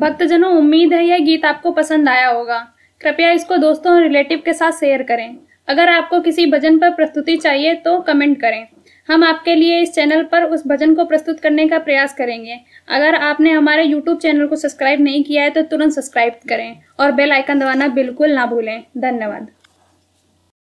भक्तजनों, उम्मीद है यह गीत आपको पसंद आया होगा। कृपया इसको दोस्तों और रिलेटिव के साथ शेयर करें। अगर आपको किसी भजन पर प्रस्तुति चाहिए तो कमेंट करें। हम आपके लिए इस चैनल पर उस भजन को प्रस्तुत करने का प्रयास करेंगे। अगर आपने हमारे YouTube चैनल को सब्सक्राइब नहीं किया है तो तुरंत सब्सक्राइब करें और बेल आइकन दबाना बिल्कुल ना भूलें। धन्यवाद।